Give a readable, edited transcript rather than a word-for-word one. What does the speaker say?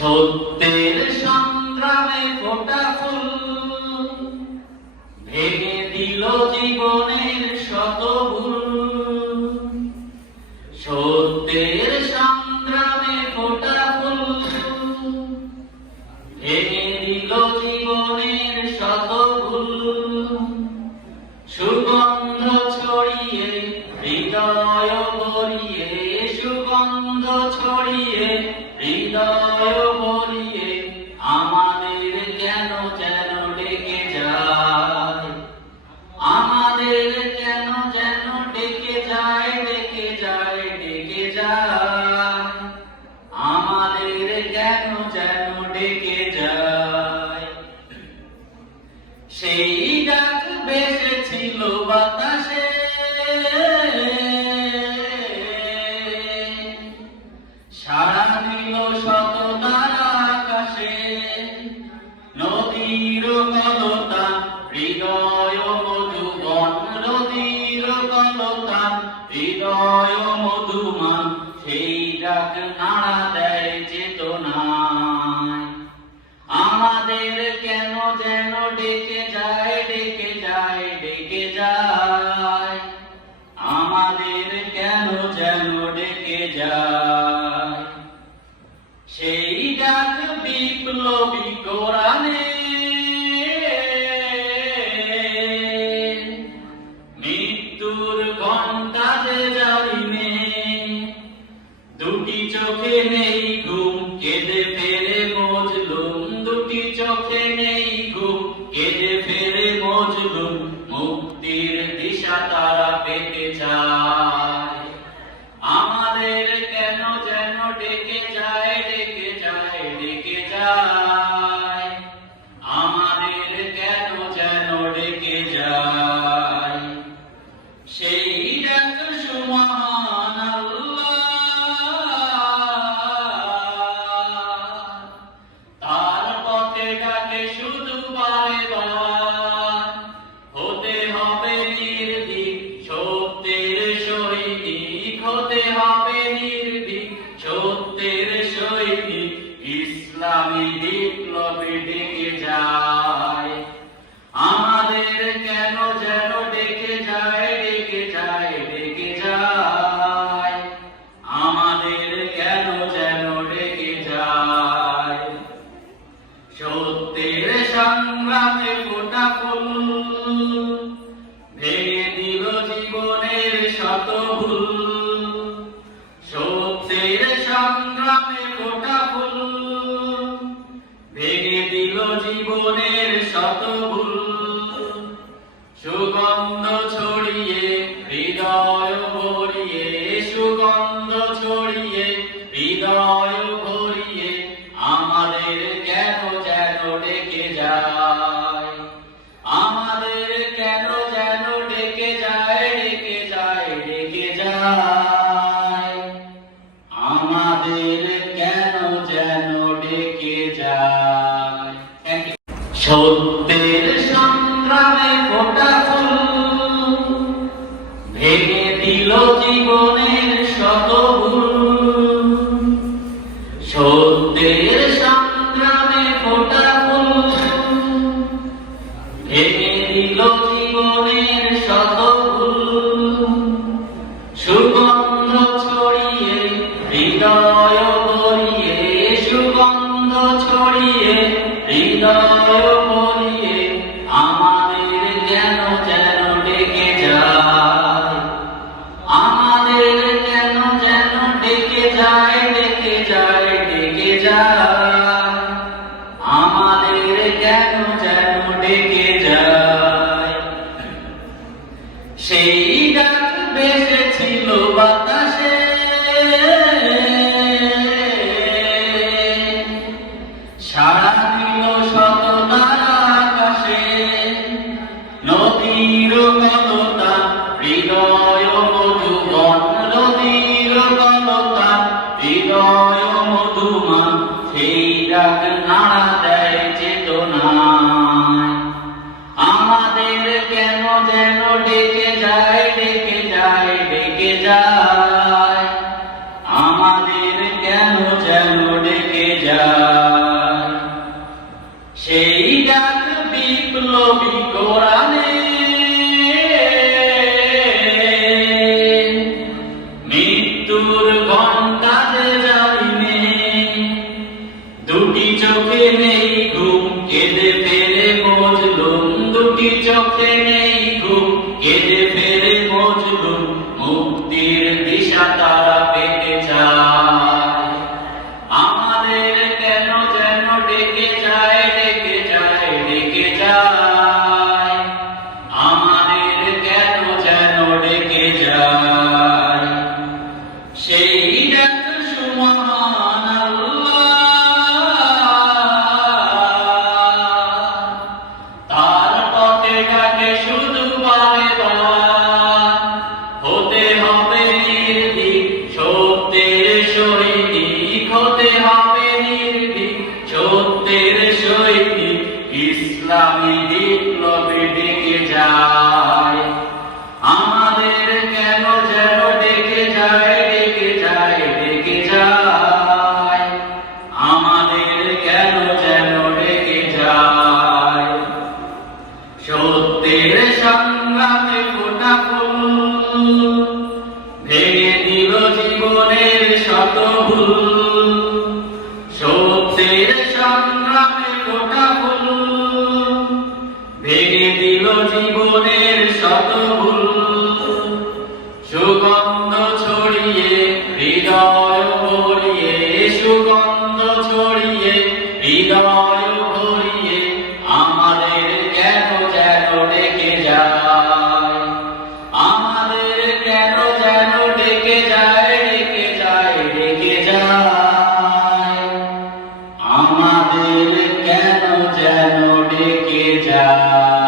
সত্যের সংগ্রামে ফোটা ফুল ভেঙে দিল জীবনের শত ভুল। সত্যের সংগ্রামে ফোটা ফুল ভেঙে দিল জীবনের শত ভুল। সুগন্ধ ছড়িয়ে হৃদয় ভরিয়ে, সুগন্ধ ছড়িয়ে হৃদয় ভরিয়ে আমাদের কেন যেন ডেকে যায়, আমাদের কেন যেন ডেকে যায়, ডেকে যায়, ডেকে যায়, আমাদের কেন যেন ডেকে যায়। সেই ডাক ভেসেছিল বাতাসে, সাড়া দিল শত তারা আকাশে। নদীর কলতান হৃদয় মধুবন, নদীর কলতান হৃদয় মধুমান, সেই ডাক নাড়া দেয় চেতনায়। আমাদের কেন যেন ডেকে যায়, ডেকে যায়, ডেকে যায়, আমাদের কেন যেন ডেকে যায়। সেই ডাক বিপ্লবী কোরআনে, মৃত্যুর ঘণ্টা যে জালিমে। দুটি চোখে নেই ঘুম, কেঁদে ফেরে মজলুম, দুটি চোখে নেই ঘুম, কেঁদে ফেরে মজলুম। মুক্তির দিশা তারা পেতে চায়, আমাদের কেন যেন ডেকে যায়, ডেকে যায়, ডেকে যায়, আমাদের কেন যেন ডেকে যায়। সেই ডাক সুবহান আল্লাহ, তার পথে ডাকে শুধু বারে বার। হতে হবে নির্ভীক, সত্যের সৈনিক, হতে হবে নির্ভীক, সত্যের সৈনিক। ইসলামী বিপ্লবী ডেকে যায়, আমাদের কেন যেন ডেকে যায়, ডেকে যায়, ডেকে যায়, আমাদের কেন যেন ডেকে যায়। সত্যের সংগ্রামে ফোটা ফুল ভেঙে দিল জীবনের শত ভুল। সত্যের সংগ্রামে ফোটা ফুল ভেঙে দিল জীবনের শত ভুল। সুগন্ধ ছড়িয়ে হৃদয় ভরিয়ে, সুগন্ধ ছড়িয়ে হৃদয় ভরিয়ে আমাদের কেন যেন ডেকে যায়, আমাদের কেন যেন ডেকে যায়, ডেকে যায়, ডেকে যায়, আমাদের কেন যেন ডেকে যায়। সত্যের সংগ্রামে ফোটা ফুল ভেঙে দিল জীবনের শত ভুল। সত্যের সংগ্রামে ফোটা ফুল ভেঙে দিল জীবনের শত ভুল। সুগন্ধ ছড়িয়ে হৃদয় ভরিয়ে, সুগন্ধ ছড়িয়ে হৃদয় ভরিয়ে আমাদের কেন যেন ডেকে যায়, আমাদের কেন যেন ডেকে যায়, ডেকে যায়, ডেকে যায়, আমাদের কেন যেন ডেকে যায়। সেই ডাক ভেসেছিল বাতাসে, সাড়া দিল শত তারা আকাশে। নদীর কলতান হৃদয় মধুবন, নদীর কলতান হৃদয় মধুমান, সেই ডাক নাড়া দেয় চেতনায়। আমাদের কেন যেন ডেকে যায়, ডেকে যায়, ডেকে যায়, আমাদের কেন যেন ডেকে যায়। দুটি চোখে নেই ঘুম কেঁদে ফেরে মজলুম দুটি চোখে নেই ঘুম কেঁদে ফেরে মজলুম মুক্তির দিশা তারা পেতে চায় আমাদের কেন যেন ডেকে যায় ডেকে যায় ডেকে যায় আমাদের কেন যেন ডেকে যায় সেই ডাক সুমহান তার পথে ডাকে শুধু বারে বার হতে হবে নির্ভীক সত্যের সৈনিক হতে হবে নির্ভীক সত্যের সৈনিক ইসলামী বিপ্লবে ডেকে যায় আমাদের কেন যেন ডেকে যায় ডেকে যায় ডেকে যায় আমাদের কেন যেন ডেকে যায় সত্যের সংগ্রামে ফোটা ফুল ভেঙে দিল জীবনের শত ভুল সত্যের সংগ্রামে ফোটা ফুল ভেঙে দিল জীবনের শত ভুল সুগন্ধ ছড়িয়ে হৃদয় ভরিয়ে সুগন্ধ ছড়িয়ে হৃদয় ভরিয়ে আমাদের কেন যেন ডেকে যায় আমাদের কেন যেন ডেকে যায় ডেকে যায় ডেকে যায় আমাদের কেন যেন ডেকে যায়